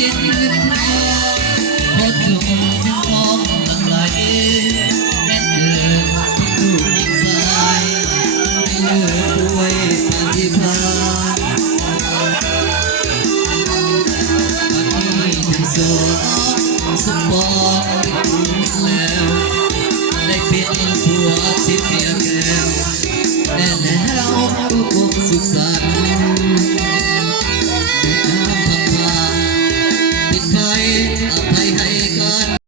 สียงเงินทองพอจบจึงมองหลังไหลแม่เกิดที่ลูกยิงสายเลือดด้วยปฏิภาณที่สองสมองได้ถูกแล้วได้เป็นผัวที่เพียงแก้วแต่แล้วก็คงสุขสันต์